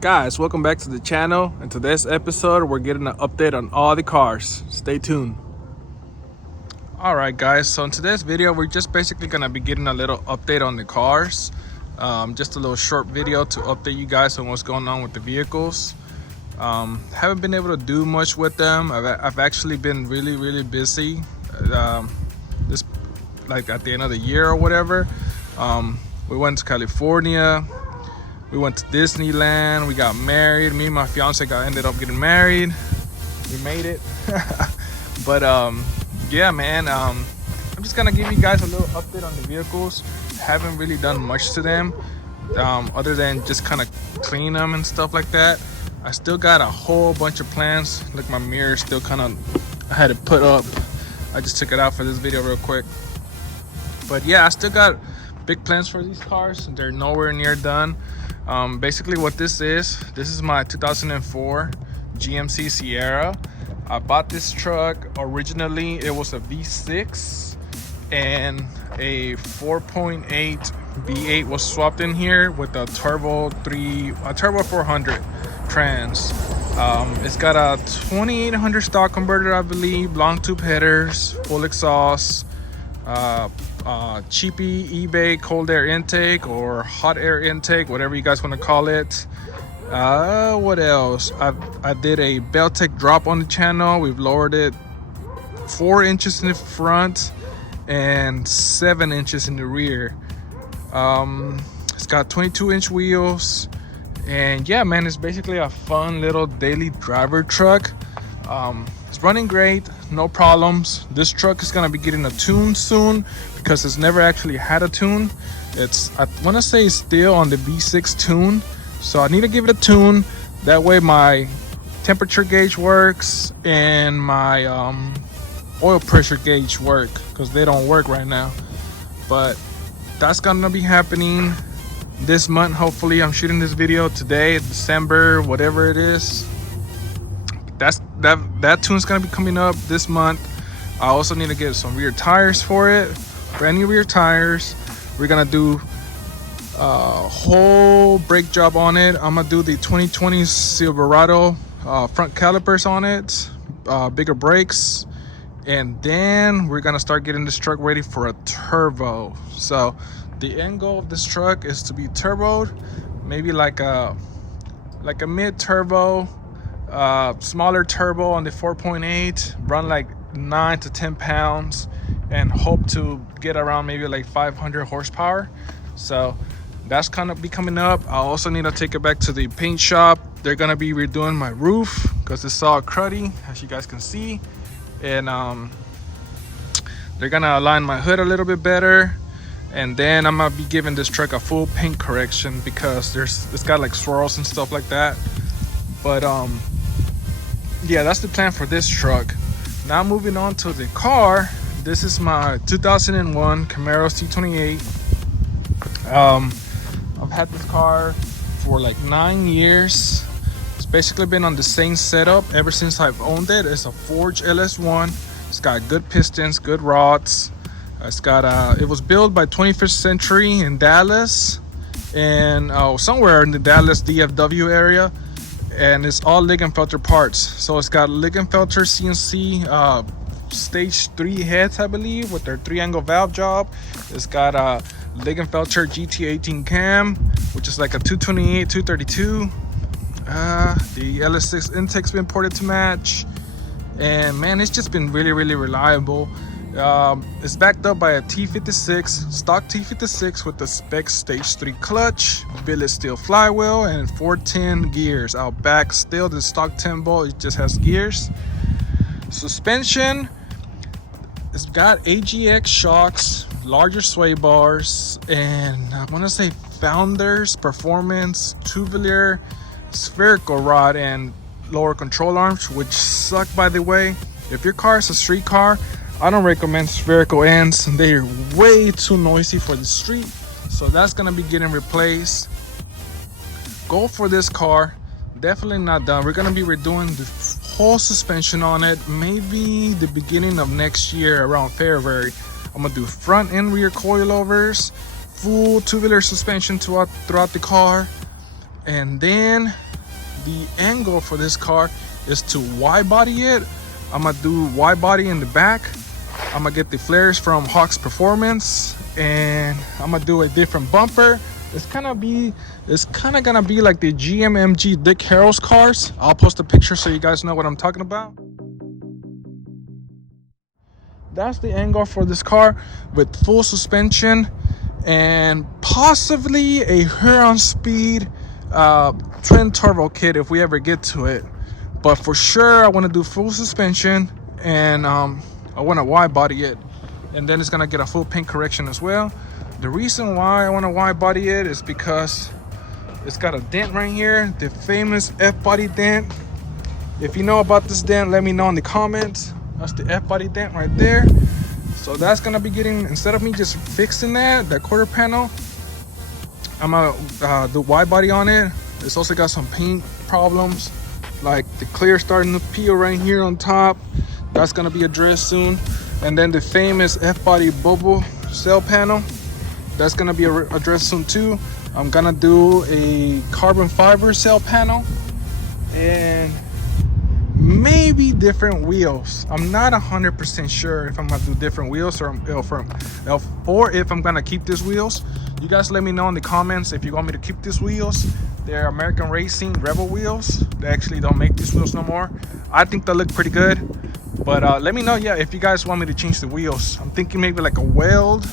Guys, welcome back to the channel. In today's episode, we're getting an update on all the cars. Stay tuned. Alright guys, so in today's video, we're just basically going to be getting a little update on the cars. Just a little short video to update you guys on what's going on with the vehicles. Haven't been able to do much with them. I've actually been really busy. This like at the end of the year or whatever. We went to California. We went to Disneyland. We got married. Me and my fiance ended up getting married. We made it. But yeah, man. I'm just gonna give you guys a little update on the vehicles. Haven't really done much to them, other than just kind of clean them and stuff like that. I still got a whole bunch of plans. Look, my mirror still kind of, I had it put up. I just took it out for this video real quick. But yeah, I still got big plans for these cars. They're nowhere near done. Basically what this is my 2004 GMC Sierra. I bought this truck originally. It was a V6 and a 4.8 V8 was swapped in here with a turbo 400 trans. It's got a 2800 stock converter, I believe, long tube headers, full exhaust, cheapy eBay cold air intake or hot air intake, whatever you guys want to call it. What else? I did a Beltec drop on the channel. We've lowered it 4 inches in the front and 7 inches in the rear. It's got 22-inch wheels, and yeah, man, it's basically a fun little daily driver truck. It's running great, no problems. This truck is gonna be getting a tune soon because it's never actually had a tune. I want to say it's still on the V6 tune, so I need to give it a tune. That way my temperature gauge works and my oil pressure gauge work, because they don't work right now. But that's gonna be happening this month. Hopefully, I'm shooting this video today, December, whatever it is. That tune's gonna be coming up this month. I also need to get some rear tires for it, brand new rear tires. We're gonna do a whole brake job on it. I'm gonna do the 2020 Silverado front calipers on it, bigger brakes, and then we're gonna start getting this truck ready for a turbo. So the end goal of this truck is to be turboed, maybe like a mid turbo, smaller turbo on the 4.8, run like 9 to 10 pounds, and hope to get around maybe like 500 horsepower. So that's gonna be coming up. I also need to take it back to the paint shop. They're gonna be redoing my roof because it's all cruddy, as you guys can see, and they're gonna align my hood a little bit better. And then I'm gonna be giving this truck a full paint correction because it's got like swirls and stuff like that. But yeah, that's the plan for this truck. Now moving on to the car. This is my 2001 Camaro C28. I've had this car for like 9 years. It's basically been on the same setup ever since I've owned it. It's a Forge LS1. It's got good pistons, good rods. It's got it was built by 21st Century in Dallas, and somewhere in the Dallas DFW area, and it's all Lingenfelter parts. So it's got Lingenfelter CNC stage 3 heads, I believe, with their 3-angle valve job. It's got a Lingenfelter GT18 cam, which is like a 228, 232. The LS6 intake's been ported to match, and man, it's just been really reliable. It's backed up by a T56, stock T56 with the spec stage 3 clutch, billet steel flywheel, and 410 gears. Out back, still the stock 10 bolt, it just has gears. Suspension, it's got AGX shocks, larger sway bars, and I want to say Founders Performance tubular spherical rod and lower control arms, which suck, by the way. If your car is a street car, I don't recommend spherical ends. They're way too noisy for the street, so that's gonna be getting replaced. Go for this car. Definitely not done. We're gonna be redoing the whole suspension on it, maybe the beginning of next year around February. I'm gonna do front and rear coilovers, full tubular suspension throughout the car, And then the angle for this car is to wide body it. I'm gonna do wide body in the back. I'm gonna get the flares from Hawk's Performance, and I'm gonna do a different bumper. It's kind of gonna be like the GMMG Dick Harrell's cars. I'll post a picture so you guys know what I'm talking about. That's the angle for this car with full suspension and possibly a Huron Speed twin turbo kit if we ever get to it. But for sure, I want to do full suspension, and I want to wide body it, and then it's gonna get a full paint correction as well. The reason why I want to wide body it is because it's got a dent right here, the famous F-body dent. If you know about this dent, let me know in the comments. That's the F-body dent right there. So that's gonna be getting, instead of me just fixing that quarter panel, I'm gonna do wide body on it. It's also got some paint problems, like the clear starting to peel right here on top. That's gonna be addressed soon. And then the famous F-body bubble cell panel, that's gonna be addressed soon too. I'm gonna do a carbon fiber cell panel and maybe different wheels. I'm not 100% sure if I'm gonna do different wheels or if I'm gonna keep these wheels. You guys let me know in the comments if you want me to keep these wheels. They're American Racing Rebel wheels. They actually don't make these wheels no more. I think they look pretty good, but let me know, yeah, if you guys want me to change the wheels. I'm thinking maybe like a weld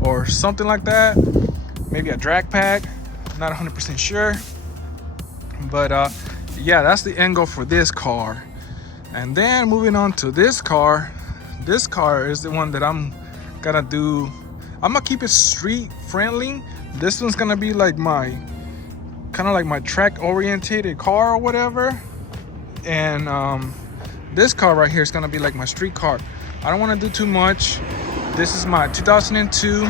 or something like that, maybe a drag pack. Not 100% sure, but yeah, that's the angle for this car. And then moving on to this car is the one that I'm gonna do. I'm gonna keep it street friendly. This one's gonna be like my kind of like my track orientated car or whatever, and this car right here is gonna be like my street car. I don't want to do too much. This is my 2002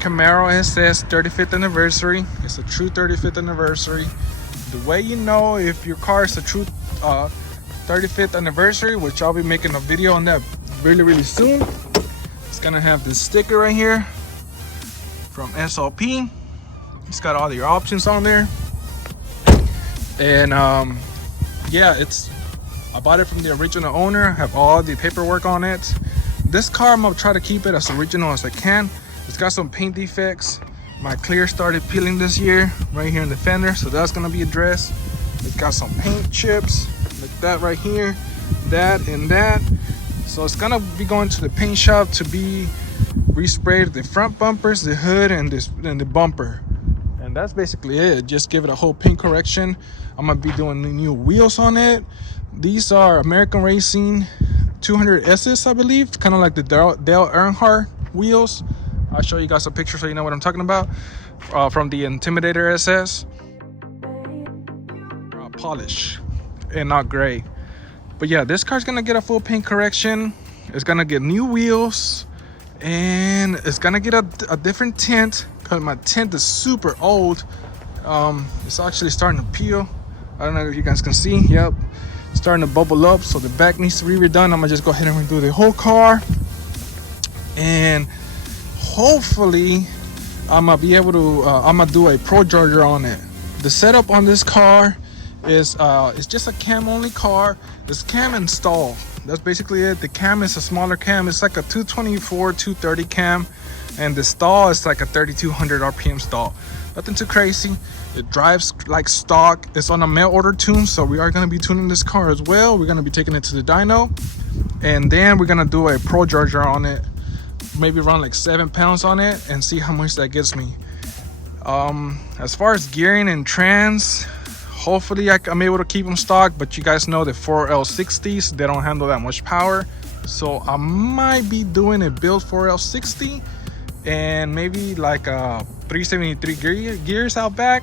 Camaro SS 35th anniversary. It's a true 35th anniversary. The way you know if your car is a true 35th anniversary, which I'll be making a video on that really soon. It's gonna have this sticker right here from SLP. It's got all your options on there, and yeah, I bought it from the original owner. I have all the paperwork on it. This car, I'm gonna try to keep it as original as I can. It's got some paint defects. My clear started peeling this year right here in the fender, so that's gonna be addressed. It's got some paint chips like that right here, that and that. So it's gonna be going to the paint shop to be resprayed, the front bumpers, the hood, and the bumper. And that's basically it. Just give it a whole paint correction. I'm gonna be doing the new wheels on it. These are American Racing 200 SS, I believe, kind of like the Dale Earnhardt wheels. I'll show you guys a picture so you know what I'm talking about, from the Intimidator SS. Polish and not gray. But yeah, this car's gonna get a full paint correction. It's gonna get new wheels, and it's gonna get a different tint because my tint is super old. It's actually starting to peel. I don't know if you guys can see. Yep, it's starting to bubble up, so the back needs to be redone. I'm gonna just go ahead and redo the whole car, and hopefully I'm gonna be able to I'm gonna do a pro charger on it. The setup on this car is it's just a cam only car. It's cam install. That's basically it. The cam is a smaller cam. It's like a 224 230 cam, and the stall is like a 3200 RPM stall. Nothing too crazy. It drives like stock. It's on a mail order tune, so we are going to be tuning this car as well. We're going to be taking it to the dyno, and then we're going to do a pro charger on it, maybe run like 7 pounds on it and see how much that gets me. As far as gearing and trans, hopefully I'm able to keep them stock, but you guys know the 4L60s, they don't handle that much power. So I might be doing a build 4L60 and maybe like a 373 gears out back.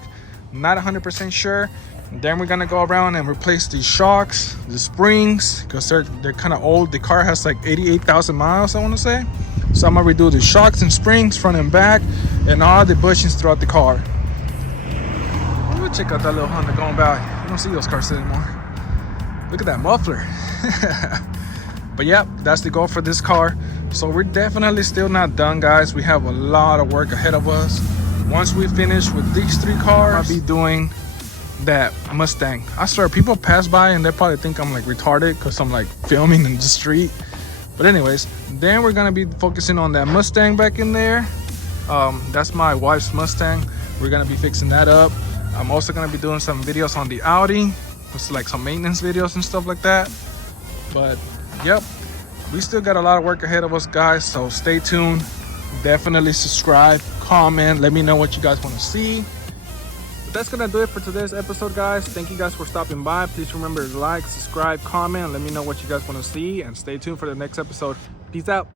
Not 100% sure. And then we're gonna go around and replace the shocks, the springs, because they're kind of old. The car has like 88,000 miles, I want to say. So I'm gonna redo the shocks and springs front and back, and all the bushings throughout the car. Check out that little Honda going by. You don't see those cars anymore. Look at that muffler. But yeah, that's the goal for this car. So we're definitely still not done, guys. We have a lot of work ahead of us. Once we finish with these 3 cars, I'll be doing that Mustang. I swear, people pass by and they probably think I'm like retarded because I'm like filming in the street. But anyways, then we're gonna be focusing on that Mustang back in there. That's my wife's Mustang. We're gonna be fixing that up. I'm also gonna be doing some videos on the Audi. It's like some maintenance videos and stuff like that. But yep, we still got a lot of work ahead of us, guys, so stay tuned. Definitely subscribe, comment, let me know what you guys want to see. But that's gonna do it for today's episode, guys. Thank you guys for stopping by. Please remember to like, subscribe, comment, let me know what you guys want to see, and stay tuned for the next episode. Peace out.